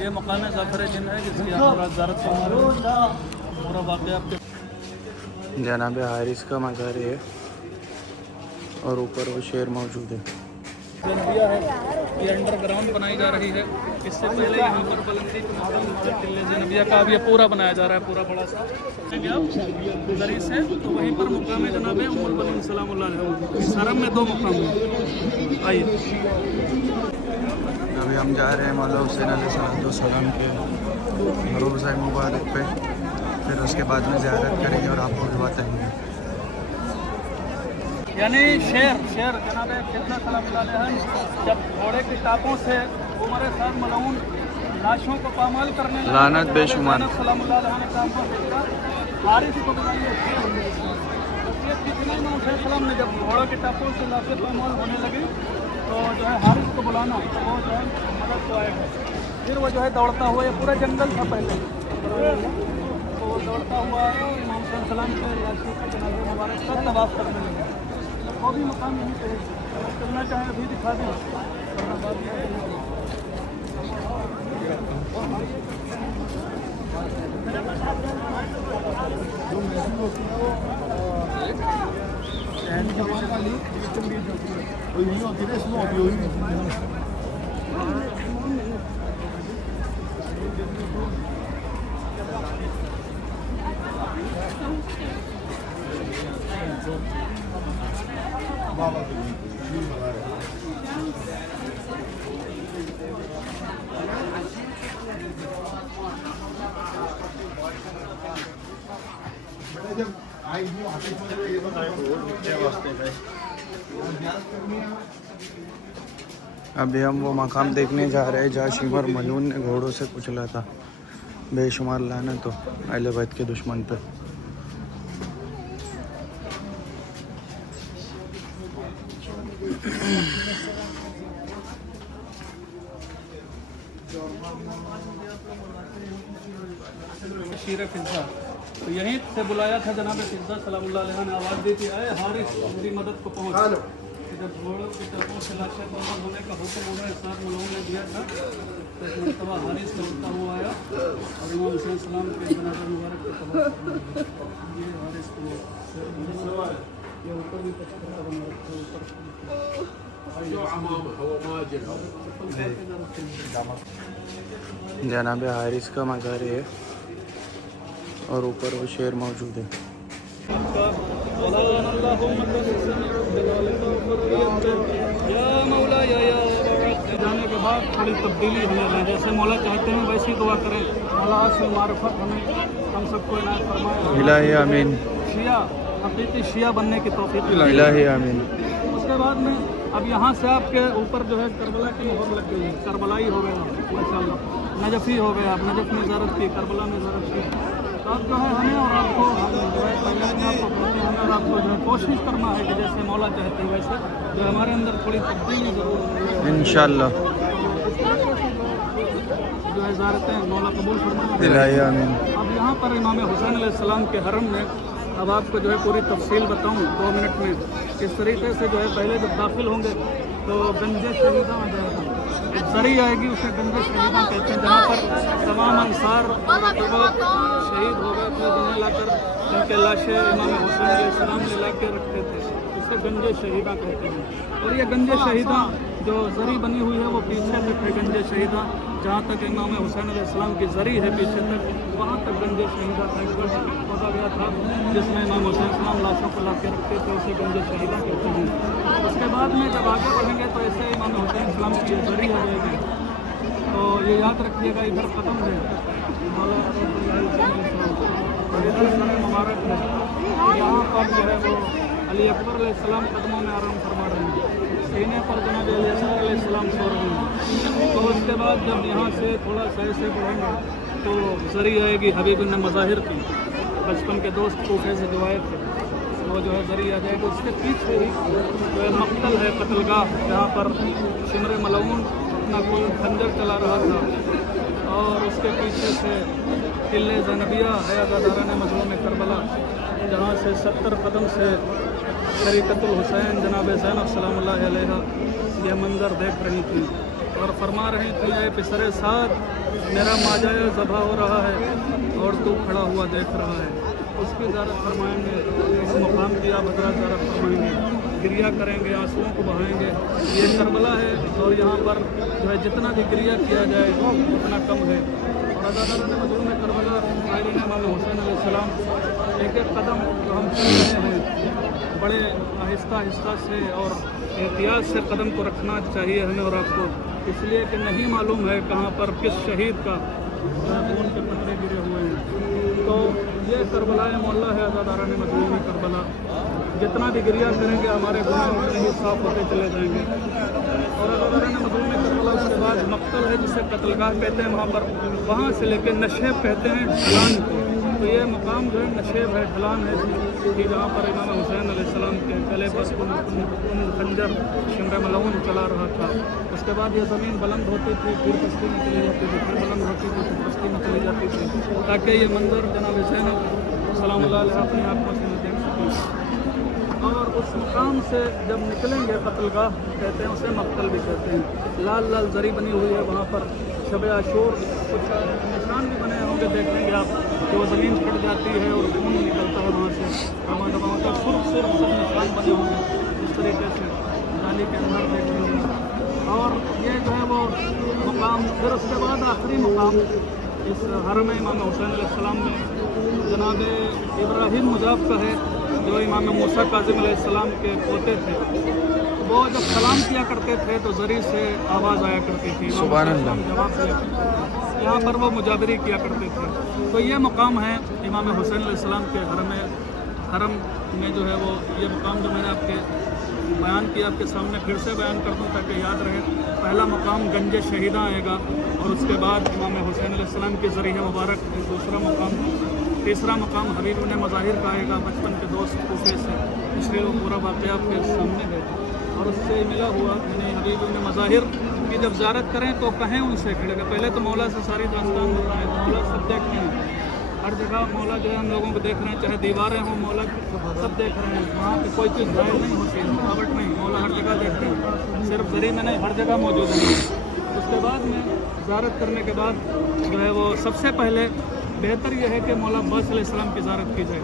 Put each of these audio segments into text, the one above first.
یہ مقام ظفر جن ہے جس کی آپ زیارت فرما پورا واقعہ آپ کے جناب حارث کا مزار ہے اور اوپر وہ شیر موجود ہے. زنبیہ ہے یہ انڈر گراؤنڈ بنائی جا رہی ہے. اس سے پہلے یہاں پر بلندی قلعہ زنبیہ کا اب یہ پورا بنایا جا رہا ہے پورا بڑا سا گزری سے. تو وہیں پر مقام جناب ام البنین سلام اللہ علیہ. اس حرم میں 2 مقام ہیں. آئیے ابھی ہم جا رہے ہیں مولا حسین علیہ السلام کے روضہ مبارک پہ. پھر اس کے بعد میں زیارت کریں گے اور آپ کو دعوت دیں گے. یعنی شیر جناب فضہ سلام اللہ علیہ جب گھوڑے کی ٹاپوں سے عمر صاحب ملعون لاشوں کو پامال کرنے لگے لعنت بے شمار سلام اللہ علیہ نے کام کیا. حارث کو بنائیے کتنے حسین السلام نے جب گھوڑوں کی ٹاپوں سے لاشیں پامال ہونے لگی تو جو ہے حارث کو بلانا وہ جو ہے مدد کو آئے گا. پھر وہ جو ہے دوڑتا ہوا یہ پورا جنگل تھا پہلے تو وہ دوڑتا ہوا امام حسین السلام کے لاشوں کے جنازے مبارک کا طواف کرنے لگے. وہ بھی مقام یہیں پہ کرنا چاہیں ابھی دکھا دیں. ابھی ہم وہ مقام دیکھنے جا رہے ہیں جہاں شمر ملعون نے گھوڑوں سے کچلا تھا. بے شمار لعنت ہو اہل بیت کے دشمن پہ. شیر فضہ تو یہیں سے بلایا تھا جناب فضہ سلام اللہ علیہ نے. آواز دی تھی اے حارث میری مدد کو پہنچ. جب گھوڑوں کی ٹاپوں سے لاشیں پامال ہونے کا حکم عمر صاحب ملعون نے دیا تھا تو ایک مرتبہ حارث لوٹتا ہوا آیا اور امام حسین السلام کے جنازہ مبارک کے طواف. یہ حارث کو یہ اوپر بھی پتھر کا بنا رکھا ہے. جناب حارث کا مزار ہے اور اوپر وہ شیر موجود ہے. جانے کے بعد تھوڑی تبدیلی ہونے لگی. جیسے مولا چاہتے ہیں ویسی دعا کریں. مولا سے معرفت ہم سب کو عنایت فرمائے. الہی آمین. شیعہ حقیقی شیعہ بننے کی توفیق. الہی آمین. اس کے بعد میں اب یہاں سے آپ کے اوپر جو ہے کربلا کی مہر لگ گئی ہے. کربلائی ہو گیا ماشاء اللہ. نجفی ہو گیا. آپ نجف میں زیارت کی, کربلا میں زیارت کی. اب جو ہے ہمیں اور آپ کو جو ہے پہلے آپ کو بولتے ہیں اور آپ کو جو ہے کوشش کرنا ہے کہ جیسے مولا چاہتے ہیں ویسے جو ہمارے اندر تھوڑی تبدیلی ضرور ہے انشاءاللہ. جو ہے زیارتیں مولا قبول فرمائے. الہی آمین. اب یہاں پر امام حسین علیہ السلام کے حرم میں اب آپ کو جو ہے پوری تفصیل بتاؤں 2 منٹ میں. اس طریقے سے جو ہے پہلے جب داخل ہوں گے تو گنج شہیدہ آ جائے گا. ایک زری آئے گی اسے گنج شہیدہ کہتے ہیں جہاں پر تمام انصار شہید ہو گئے تھے جنہیں لا کر ان کے لاشیں امام حسین علیہ السلام نے لا کے رکھتے تھے. اسے گنج شہیدہ کہتے ہیں. اور یہ گنج شہیدہ جو زری بنی ہوئی ہے وہ پیچھے تک ہے. گنج شہیدہ جہاں تک امام حسین علیہ السلام کی زری ہے پیچھے تک وہاں تک گنج شہیدہ کھودا گیا تھا جس میں امام حسین السلام لاشوں کو لا کے رکھتے تھے. اسے گنج شہیدہ کہتے ہیں. اس کے بعد میں جب آگے بڑھیں گے تو ایسے امام حسین السلام کی زری ہو جائے گی. تو یہ یاد رکھیے گا ادھر قدم ہے اور ادھر سر مبارک ہے. یہاں پر جو ہے وہ علی اکبر علیہ السلام قدموں میں آرام فرما رہے ہیں. سینے پر جناب علیہ السلام سو رہے ہیں. تو اس کے بعد جب یہاں سے تھوڑا سا ایسے بڑھیں گے تو زری آئے گی حبیب بن مظاہر کی. بچپن کے دوست کوفے سے جو آئے تھے وہ جو ہے زری آ جائے گا. اس کے پیچھے ہی جو ہے مقتل ہے قتل گاہ جہاں پر شمر ملعون اپنا کوئی خنجر چلا رہا تھا. اور اس کے پیچھے سے قلعہ زینبیہ ہے عزاداران مظلوم کربلا جہاں سے 70 قدم سے شریکت الحسین جناب زینب سلام اللہ علیہ یہ منظر دیکھ رہی تھی. और फरमा रही थी ऐ पिसरे साथ मेरा माजाया ज़बा हो रहा है और तू खड़ा हुआ देख रहा है। उसकी ज़ारत फरमाएंगे, इस मुकाम की आप हज़रत ज़ारत फरमाएंगे, गिरिया करेंगे, आंसुओं को बहाएंगे। ये करबला है और यहाँ पर जो है जितना भी गिरिया किया जाए उतना कम है। और अज़ादार ने मजलूम में करबला क़ायरीन इमाम हुसैन अलैहिस्सलाम एक एक कदम जो हम चल रहे हैं बड़े आहिस्ता आहिस्ता से और एहतियात से कदम को रखना चाहिए हमें और आपको, इसलिए कि नहीं मालूम है कहाँ पर किस शहीद का खून के कतरे गिरे हुए हैं। तो ये करबला मोहल्ला है अज़ादारान मजलूम करबला। जितना भी गिरिया करेंगे हमारे गुनाह उतने ही साफ होते चले जाएंगे। और अज़ादारान मजलूम करबला उसके बाद मक्तल है जिसे कत्लगाह कहते हैं, वहाँ पर वहाँ से लेकर नशेब कहते हैं ढलान को। तो ये मुकाम जो है नशेब है, ढलान है कि जहाँ पर इमाम हुसैन अलैहिस्सलाम के गले पर खंजर शिमर मलऊन चला रहा था। उसके बाद ये ज़मीन बुलंद होती थी, फिर पस्ती में चली जाती थी, फिर बुलंद होती थी, फिर पस्ती में चली जाती थी, ताकि ये मंजर जनाब हुसैन सलामुल्लाह अलैहि अपनी आँखों से देख सकें। और उस मुकाम से जब निकलेंगे कत्लगाह कहते हैं, उसे मक्तल भी कहते हैं। लाल लाल जरी बनी हुई है वहाँ पर, शब आशूर कुछ निशान भी बने होंगे, देखेंगे आप कि वो ज़मीन फट जाती है और खून निकलता है वहाँ से, रवा दवा होता है, सुर्ख सुर्ख सब निशान बने होंगे इस तरीके से नाली के अंदर देखेंगे। और ये जो है वो मुकाम, फिर उसके बाद आखिरी मुकाम इस हरम इमाम हुसैन अलैहिस्सलाम में जनाब इब्राहिम मुजाब का है, जो इमाम मूसा काज़िम अलैहिस्सलाम के पोते थे। वो जब सलाम किया करते थे तो ज़री से आवाज़ आया करती थी, सुभान अल्लाह। जवाब दिया, यहाँ पर वो मुजाबरी किया करते थे। तो ये मुकाम है इमाम हुसैन अलैहिस्सलाम के हरम में जो है वो ये मुकाम जो मैंने आपके बयान किया, आपके सामने फिर से बयान कर दूँ ताकि याद रहे। पहला मुकाम गंज शहीदा आएगा और उसके बाद इमाम हुसैन अलैहिस्सलाम के ज़रिए मुबारक दूसरा मुकाम, तीसरा मुकाम हबीब ने मज़ाहिर का आएगा, बचपन के दोस्त कूफे से, इसलिए वो पूरा वाक़या आपके सामने है और उससे मिला हुआ। यानी हबीब ने मज़ाहिर की जब ज़ियारत करें तो कहें उनसे खड़े कर, पहले तो मौला से सारी दास्तान बताएं, मौला सब देख रहे हैं, हर जगह मौला जो है हम लोगों को देख रहे हैं, चाहे दीवारें हों मौला सब देख रहे हैं, वहाँ पे कोई चीज़ जाहिर नहीं होती है, रुकावट नहीं, मौला हर जगह देख रहे हैं, सिर्फ ज़री में नहीं हर जगह मौजूद है। उसके बाद में ज़ियारत करने के बाद जो है वो सबसे पहले बेहतर यह है कि मौला अब्बास अलैहिस्सलाम की ज़ियारत की जाए।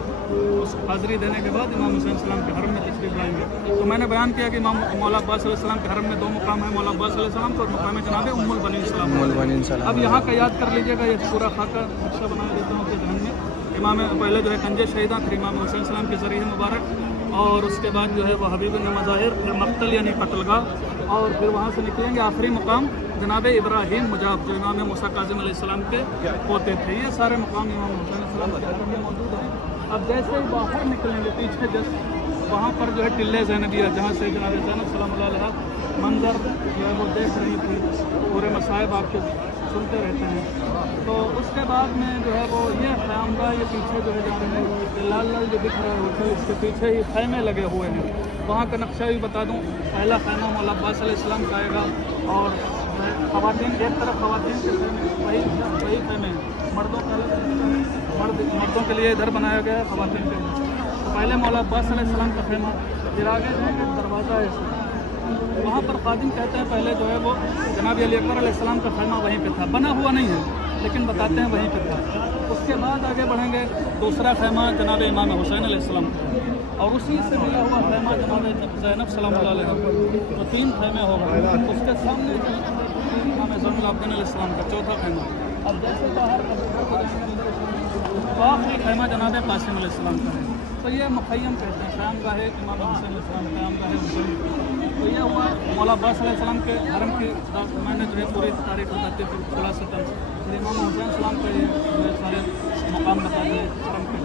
उस हाज़िरी देने के बाद इमाम हुसैन सलाम के हरम में तशरीफ़ लाएंगे। तो मैंने बयान किया कि इमाम मौला अब्बास अलैहिस्सलाम के हरम में दो मुकाम है, मौला अब्बास अलैहिस्सलाम का और मुकाम जनाब उम्मुल बनीन सलाम। अब यहाँ का याद कर लीजिएगा, ये पूरा खाका नक्शा बना देता हूँ कि जहन में इमाम पहले जो है कंजे शहीदा, फिर इमाम हुसैन सलाम के ज़रिए मुबारक, और उसके बाद जो है वह हबीब ने मज़ाहिर, फिर मक्तल यानी कत्लगाह, और फिर वहाँ से निकलेंगे आखिरी मुकाम जनाब इब्राहिम मुजाब, जो इमाम मूसा काज़िम अलैहिस्सलाम के पोते थे। ये सारे मुकाम इमाम हुसैन सलाम के हरम में मौजूद हैं। अब जैसे ही बाहर निकलेंगे पीछे जस्ट वहाँ पर जो है टिल्ले ज़ैनबिया, जहाँ से जनाब ज़ैनब सलामुल्लाह अलैहा मंजर जो है वो देख रही थी, पूरे मसाइब आपके सुनते रहते हैं। तो उसके बाद में जो है वो ये ख़यामगाह, ये पीछे जो है जहाँ है लाल लाल जो दिख रहा है होटल, इसके पीछे ही खैमे लगे हुए हैं। वहाँ का नक्शा भी बता दूँ, पहला खैमा मौला अब्बास अलैहिस्सलाम का आएगा, और ख़वातीन एक तरफ ख़वातीन के खैमे वही खैमे हैं, मर्दों का मर्दों के लिए इधर बनाया गया है, ख़वातीन के लिए। तो पहले मौला अब्बास अलैहिस्सलाम का खैमा, फिर आगे जाएंगे दरवाज़ा है, वहाँ पर खादिम कहते हैं पहले जो है वो जनाब अली अकबर अलैहिस्सलाम का खैमा वहीं पे था, बना हुआ नहीं है लेकिन बताते हैं वहीं पे था। उसके बाद आगे बढ़ेंगे, दूसरा खैमा जनाब इमाम हुसैन अलैहिस्सलाम का, और उसी से मिला हुआ खैमा जनाब ज़ैनब सलामुल्लाह अलैहा, तो तीन खैमे हो गए। उसके सामने इमाम ज़ैनुल आबिदीन अलैहिस्सलाम का चौथा खैमा। अब जैसे बाहर आखिरी खैमा जनाब कासिम अलैहिस्सलाम का है। तो ये मुखय्यम कहते हैं, ख़यामगाह इमाम हुसैन अलैहिस्सलाम, ख़यामगाह हुसैन। तो ये हुआ मौला अब्बास अलैहिस्सलाम के हरम की मैंने जो है पूरी तारीख बताते थे खुलासतन, इमाम हुसैन सलाम का ये सारे मकाम बता दिए हरम के,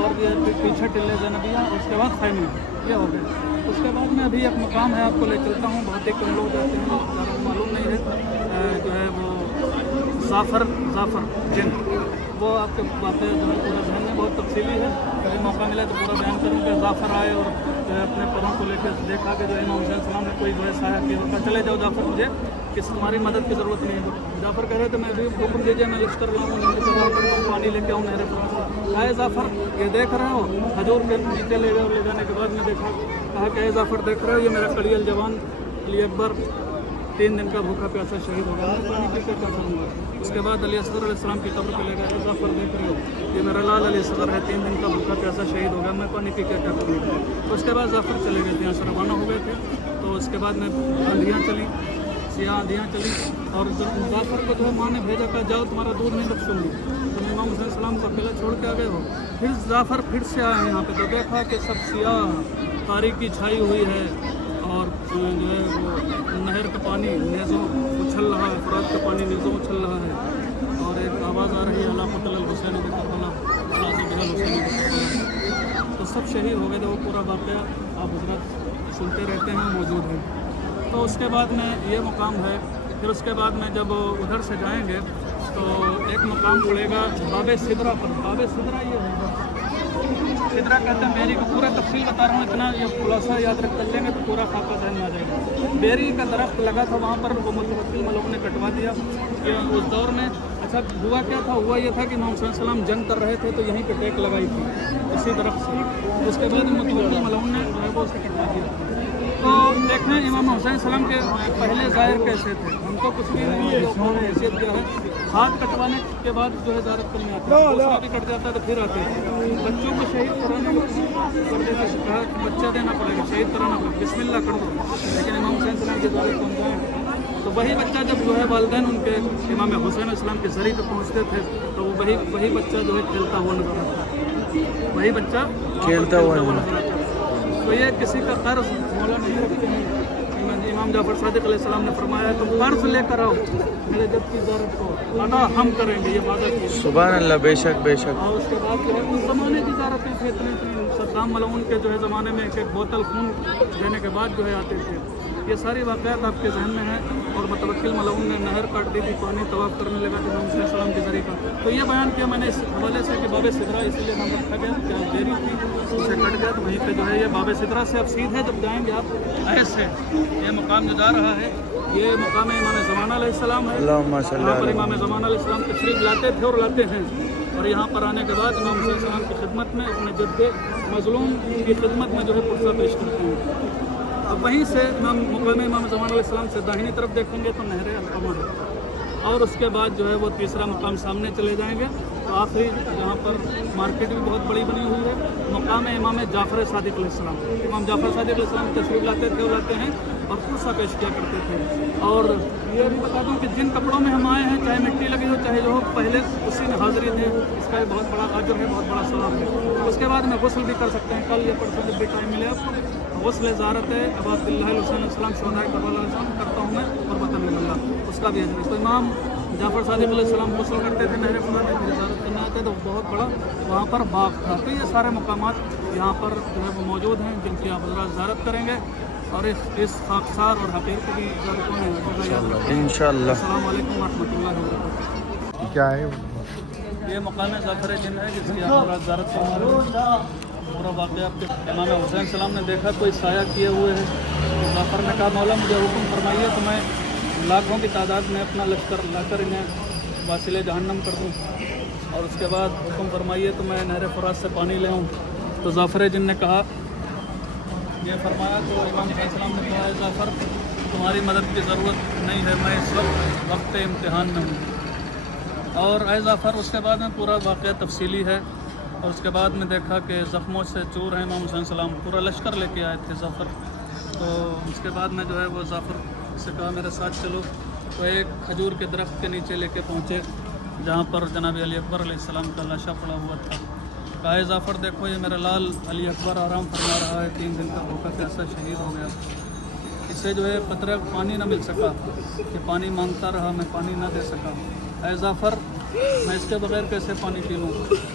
और ये पीछे टिल्ले ज़ैनबिया, उसके बाद खैमे ये हो गए। उसके बाद में अभी एक मकाम है, आपको ले चलता हूँ, बहुत ही कम लोग जाते हैं, मालूम नहीं है, जो है वो ज़ाफ़र जिन, वो आपके बातें जो है पूरा जहन में बहुत तफसीली है, कभी मौका मिले तो पूरा बयान करूँगा। ज़ाफ़र आए और जो है अपने परों को लेकर देखा कि जो इमाम हुसैन सलाम ने कोई जो है सहायक किया, कहा चले जाओ ज़ाफ़र, मुझे किस तुम्हारी मदद की ज़रूरत नहीं है। ज़ाफ़र कह रहे थे मैं भी हुक्म दीजिए, मैं लश्कर लाऊँ, पानी लेके आऊँ नहर पर। आए ज़ाफ़र, ये देख रहे हो, खजूर के नीचे ले गए, ले जाने के बाद में देखा, कहा कि ज़ाफ़र देख रहे हो, ये मेरा कलियल जवान अली अकबर 3 दिन का भूखा प्यासा शहीद हो गया। मैं पानी पी के क्या करूँगा। उसके बाद अली असगर अलैहिस्सलाम की कब्र पे ले गए। जाफर देख रहे हो ये मेरा लाल अली असगर है, 3 दिन का भूखा प्यासा शहीद हो गया, मैं पानी पी के क्या करूँगा। तो उसके बाद जाफर चले गए थे, यहाँ से रवाना हो गए थे। तो उसके बाद में आंधियाँ चली, सियाह आंधियाँ चली और जाफर को जो है माँ ने भेजा कहा जाओ तुम्हारा दूध नहीं बख्शूंगी। तो इमाम हुसैन सलाम को अकेला छोड़ के आ गए हो। फिर जाफर फिर से आए यहाँ पे, तो देखा कि सब सियाह तारीकी छाई हुई है और जो है वो नहर का पानी नेज़ों उछल रहा है, फरात का पानी नेज़ों उछल रहा है और एक आवाज़ आ रही है अला क़तल हुसैन बि करबला, अला ज़िबहल हुसैन बि करबला। तो सब शहीद हो गए थे। वो पूरा वाक़या आप हज़रत सुनते रहते हैं, मौजूद है। तो उसके बाद में ये मुकाम है। फिर उसके बाद में जब उधर से जाएंगे तो एक मुकाम पड़ेगा बाबे सिदरा पर। बाबे सिदरा ये है, सिदरा कहते हैं बेरी को, पूरा तफसील बता रहा हूँ, इतना ये खुलासा याद रख कर लेंगे तो पूरा खाका जहन में आ जाएगा। बेरी का दरख्त लगा था वहाँ पर, वो मुतवक्किल मलूक ने कटवा दिया कि उस दौर में। अच्छा हुआ क्या था, हुआ ये था कि इमाम हुसैन सलाम जंग कर रहे थे तो यहीं पे टेक लगाई थी इसी दरख्त से। उसके बाद मुतवक्किल मलूक ने जो है वो उसे कटवा दिया। तो देखें इमाम हुसैन सलाम के पहले ज़ाहिर कैसे थे, हमको कुछ भी नहीं है, लोगों ने हैसियत क्या है। हाथ कटवाने के बाद जो है ज़ारत करने आते हैं, उसका भी कट जाता है तो फिर आते हैं। बच्चों को शहीद कराने कर देते हैं, कहा कि बच्चा देना पड़ेगा, शहीद कराना पड़ेगा, बिस्मिल्लाह कर दो। लेकिन इमाम हुसैन सलाम की ज़ारत कौन जाए। तो वही बच्चा जब जो है वालिदैन उनके इमाम हुसैन सलाम के ज़रिए पे पहुँचते थे तो वही बच्चा जो है खेलता हुआ नजर आता, वही बच्चा खेलता हुआ नजर आता। तो ये किसी का कर्ज मौला नहीं रखते हैं। इमाम जाफर सादिक अलैहिस्सलाम ने फरमाया तुम कर्ज लेकर आओ, मेरे जब की ज़रूरत को अदा हम करेंगे, ये वादा किया। सुभान अल्लाह, बेशक बेशक। और उसके बाद जो है उस ज़माने की ज़रूरतें थे, इतनी सद्दाम मलऊन के जो है ज़माने में एक बोतल खून देने के बाद जो है आते थे। ये सारी वाक़यात आपके जहन में है। और मुतवक्किल मलऊन ने नहर काट दी थी, पानी तवाफ़ करने लगा था इमाम हुसैन सलाम के ज़रिए का। तो ये बयान किया मैंने इस हवाले से कि बाबे सिदरा इसलिए नाम रखा गया, क्या देरी थी उसे कट गया तो वहीं पे जो है ये बाबे सिदरा से अब सीधे जब जाएंगे आप ऐसे, ये मुकाम जो जा रहा है ये मुकाम इमाम ज़मान अलैहिस्सलाम है। यहाँ पर इमाम ज़मान अलैहिस्सलाम तशरीफ़ लाते थे और लाते हैं। और यहाँ पर आने के बाद इमाम हुसैन सलाम की खिदमत में अपने जद्दे मज़लूम की खिदमत में जो है पुरसा पेश करते हैं। अब वहीं से मुकाम इमाम ज़मान अलैहिस्सलाम से दाहिनी तरफ देखेंगे तो नहर अलक़मा है। और उसके बाद जो है वो तीसरा मुकाम सामने चले जाएंगे तो आखिरी जहाँ पर मार्केट भी बहुत बड़ी बनी हुई है, मुकाम इमाम जाफ़र सादिक अलैहिस्सलाम। इमाम जाफ़र सादिक अलैहिस्सलाम तशरीफ़ लाते थे और लाते हैं और पुरसा पेश किया करते थे। और ये भी बता दूं कि जिन कपड़ों में हम आए हैं, चाहे मिट्टी लगी हो चाहे जो हो, पहले उसी में हाज़िरी दें, इसका भी बहुत बड़ा अजर है, बहुत बड़ा सवाब है। उसके बाद में गुस्ल भी कर सकते हैं, कल या परसों जब भी टाइम मिले आपको। गुस्ल ज़ारत है अब अब्दुल्लाह हुसैन सलाम शोहदाए करबला करता हूँ मैं और वतन अल्लाह, उसका भी अजर है। तो इमाम जाफ़र सादिक अलैहिस्सलाम गुस्ल करते थे नहर फुरात में, ज़ारत करने आते तो बहुत बड़ा वहाँ पर बाग था। तो ये सारे मकामात यहाँ पर जो है वो मौजूद हैं जिनकी आप हज़रात ज़ारत करेंगे और इस खाकसार और हक़ीर को भी ज़ारतों में याद रखें इंशाअल्लाह। अस्सलाम वालेकुम रहमतुल्लाहि व बरकातहू। क्या है ये मकाम ज़ाफ़र जिन है जिसकी आप हज़रात ज़ारत करेंगे। पूरा वाक़या आपके इमाम हुसैन सलाम ने देखा कोई साया किए हुए है तो जाफ़र ने कहा मौला मुझे हुक्म फरमाइए तो मैं लाखों की तादाद में अपना लश्कर लाकर इन्हें वासिले जहन्नम कर दूँ। और उसके बाद हुक्म फरमाइए तो मैं नहर फुरात से पानी ले आऊँ। तो जाफ़र जिन ने कहा ये फरमाया तो इमाम हुसैन सलाम ने कहा जाफ़र तुम्हारी मदद की ज़रूरत नहीं है, मैं इस वक्त इम्तिहान में हूँ। और ऐ जाफ़र उसके बाद में पूरा वाक़या तफसीली है। और उसके बाद में देखा कि ज़ख्मों से चूर हैं इमाम हुसैन सलाम, पूरा लश्कर लेके आए थे जाफ़र। तो उसके बाद में जो है वो जाफ़र से कहा मेरे साथ चलो। तो एक खजूर के दरख्त के नीचे लेके पहुँचे जहाँ पर जनाब अली अकबर अलैहिस्सलाम का लाशा पड़ा हुआ था। कहा जाफ़र देखो ये मेरा लाल अली अकबर आराम फरमा रहा है, 3 दिन का भूखा प्यासा शहीद हो गया। इससे जो है कतरा पानी ना मिल सका कि पानी मांगता रहा, मैं पानी ना दे सका। ऐ जाफ़र मैं इसके बगैर कैसे पानी पी लूँ।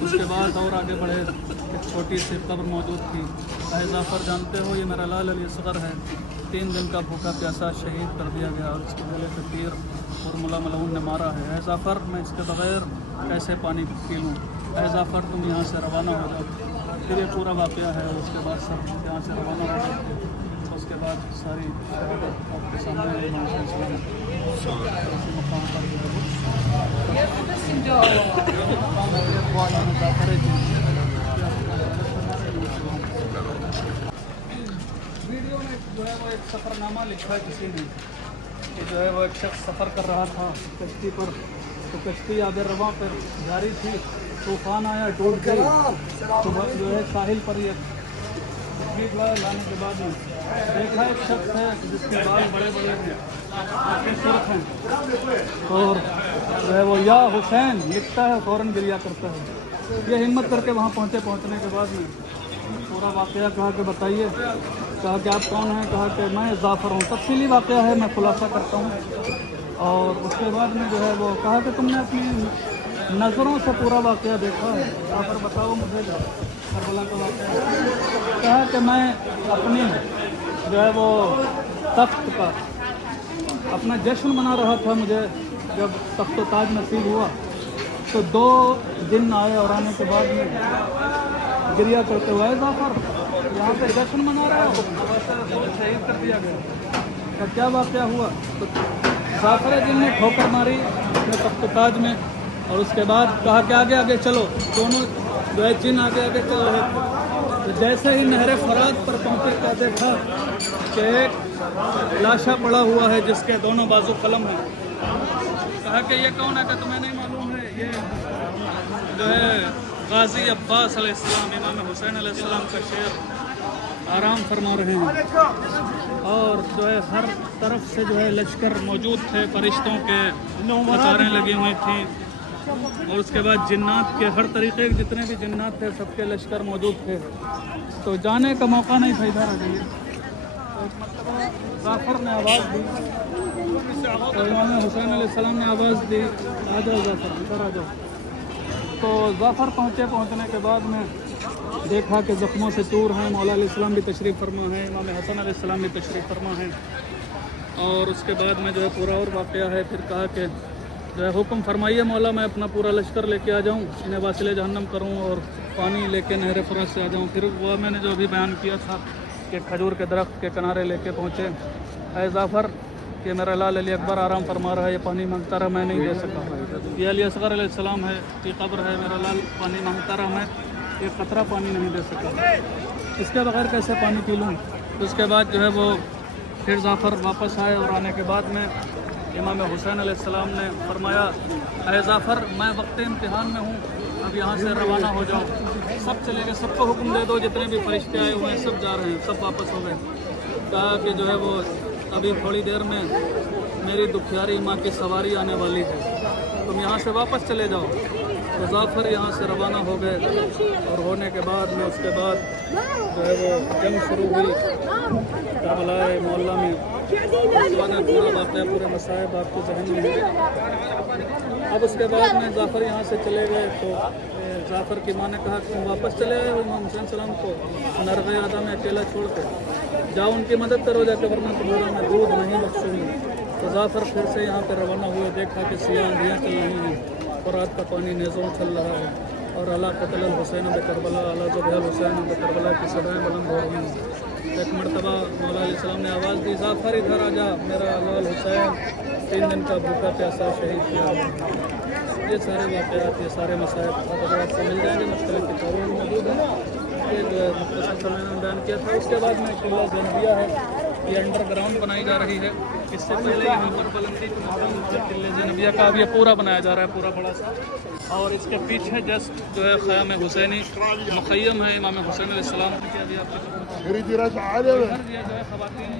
उसके बाद और आगे बढ़े, एक छोटी सी कब्र मौजूद थी। ऐ जाफ़र जानते हो ये मेरा लाल अली असगर है, 3 दिन का भूखा प्यासा शहीद कर दिया गया और इसके गले पे तीर और मुला मलऊन ने मारा है। ऐ जाफ़र मैं इसके बगैर कैसे पानी पी लूँ। ऐ जाफ़र तुम यहाँ से रवाना हो जाओ। फिर ये पूरा वाक़या है। उसके बाद सब यहाँ से रवाना हो जाते। उसके बाद सारी आपके सामने मकाम पर वीडियो में जो है वो एक सफ़रनामा लिखा है किसी ने कि जो है वो एक शख्स सफ़र कर रहा था कश्ती पर, तो कश्ती आगे रवा पर जारी थी, तूफान आया, टूट गई, तो जो है साहिल पर ये तकलीफ लाने के बाद में देखा एक शख्स है जिसके बाल बड़े बड़े हैं, आँखें सुर्ख हैं, और जो है वो या हुसैन लिखता है, फ़ौरन गिरिया करता है। ये हिम्मत करके वहाँ पहुँचने के बाद में पूरा वाक़या कहा कि बताइए, कहा कि आप कौन हैं, कहा कि मैं जाफ़र हूँ। तफसीली वाक़या है, मैं खुलासा करता हूँ। और उसके बाद में जो है वो कहा कि तुमने अपनी नज़रों से पूरा वाक़या देखा है, जाफ़र बताओ मुझे करबला का वाक़या। कहा कि मैं अपनी जो है वो तख्त का अपना जश्न मना रहा था, मुझे जब तख्त ताज नसीब हुआ तो 2 दिन आए और आने के बाद में गिरिया करते हुए, जाफ़र यहाँ पे जश्न मना रहा हो, शहीद कर दिया गया। तो क्या वाक़या हुआ? तो जाफ़र जिन ने ठोकर मारी अपने तख्त ताज में, और उसके बाद कहा कि आगे आगे चलो। दोनों जो है जिन आगे आगे चल रहे थे, तो जैसे ही नहर फरात पर पहुँचे क्या देखा कि एक लाशा पड़ा हुआ है जिसके दोनों बाजू कलम हैं। कहा कि ये कौन है? कि तुम्हें नहीं मालूम है, ये जो है गाजी अब्बास अलैहिस्सलाम, इमाम हुसैन अलैहिस्सलाम का शेर आराम फरमा रहे हैं। और जो है हर तरफ से जो है लश्कर मौजूद थे, फरिश्तों के कतारें लगी हुई थी, और उसके बाद जिन्नात के हर तरीके के जितने भी जिन्नात थे सबके लश्कर मौजूद थे। तो जाने का मौका नहीं था, इधर आ जाइए। तो जाफ़र ने आवाज़ दी, तो इमाम हुसैन अलैहिस्सलाम ने आवाज़ दी, आ जाओ जाफ़र, इधर आ जाओ। तो जाफ़र पहुँचने के बाद में देखा कि ज़ख्मों से चूर हैं, मौला अलैहिस्सलाम भी तशरीफ़ फरमा है, इमाम हसन अलैहिस्सलाम भी तशरीफ़ फरमा है। और उसके बाद में जो है पूरा और वाक़या है। फिर कहा कि जो है हुक्म फरमाइए मौला, मैं अपना पूरा लश्कर लेके आ जाऊँ, इन्हें वासिले जहन्नम करूँ और पानी लेके नहर फरात से आ जाऊँ। फिर वो मैंने जो अभी बयान किया था कि खजूर के दरख्त के किनारे लेके पहुँचे। ऐ जाफ़र कि मेरा लाल अली अकबर आराम फरमा रहा है, ये पानी मांगता रहा, मैं नहीं दे सका। ये अली असगर अलैहिस्सलाम है, ये कब्र है, मेरा लाल पानी मांगता रहा, मैं एक कतरा पानी नहीं दे सका, इसके बगैर कैसे पानी पी लूँ। तो उसके बाद जो है वो फिर जाफ़र वापस आए, और आने के बाद में इमाम हुसैन अलैहिस्सलाम ने फरमाया, ऐ जाफ़र मैं वक्त इम्तिहान में हूँ, अब यहाँ से रवाना हो जाओ। सब चले गए, सबको हुक्म दे दो, जितने भी फरिश्ते आए हुए हैं सब जा रहे हैं, सब वापस हो गए। कहा कि जो है वो अभी थोड़ी देर में मेरी दुखियारी माँ की सवारी आने वाली है, तुम यहाँ से वापस चले जाओ। तो जाफ़र यहाँ से रवाना हो गए, और होने के बाद में उसके बाद जो है वो जंग शुरू हुई करबला मोहल्ला में। उसके बाद में पूरा वाक़या, पूरे मसाइब आपके जहन में है। अब उसके बाद में जाफ़र यहाँ से चले गए, तो जाफ़र की माँ ने कहा कि तुम वापस चले गए इमाम हुसैन सलाम को नरग़ आदा में अकेला छोड़ कर, जाओ उनकी मदद करो जाके, वरना तुम्हारा मैं दूध नहीं बख्शूँगी। तो जाफ़र फिर से यहाँ पर रवाना हुए, देखा कि सियाह आंधियाँ चल रही हैं, फरात का पानी नेज़ों चल रहा है, और अला क़त्ल हुसैन बे करबला, अला ज़ुबह हुसैन बे करबला की सदाएँ बुलंद हो रही हैं। एक मरतबा मौला अलैहिस्सलाम ने आवाज़ दी, जाफ़र इधर आ जा, मेरा लाल हुसैन 3 दिन का भूखा प्यासा शहीद किया। ये सारे वाक़यात, ये सारे मसाइल आपको मिल जाएंगे, मुख्तलिफ़ किताबों में मौजूद है। ये जो है मुख्तसर समय में बयान किया था। उसके बाद में किला ज़ैनबिया है, ये अंडरग्राउंड बनाई जा रही है। इससे पहले यहाँ पर बुलंदी किले ज़ैनबिया का अब ये पूरा बनाया जा रहा है, पूरा बड़ा सा। और इसके पीछे जस्ट जो है ख़याम हुसैनी मुख़य्यम है, इमाम हुसैन अलैहिस्सलाम ने क्या दिया आपको दिया जो है ख़वातीन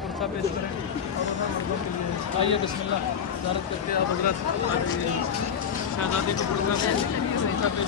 कुर्सा पेश करें, और आइए बिस्मिल्लाह ज़ियारत करके आप हज़रत शहज़ादी को कुर्सा पेश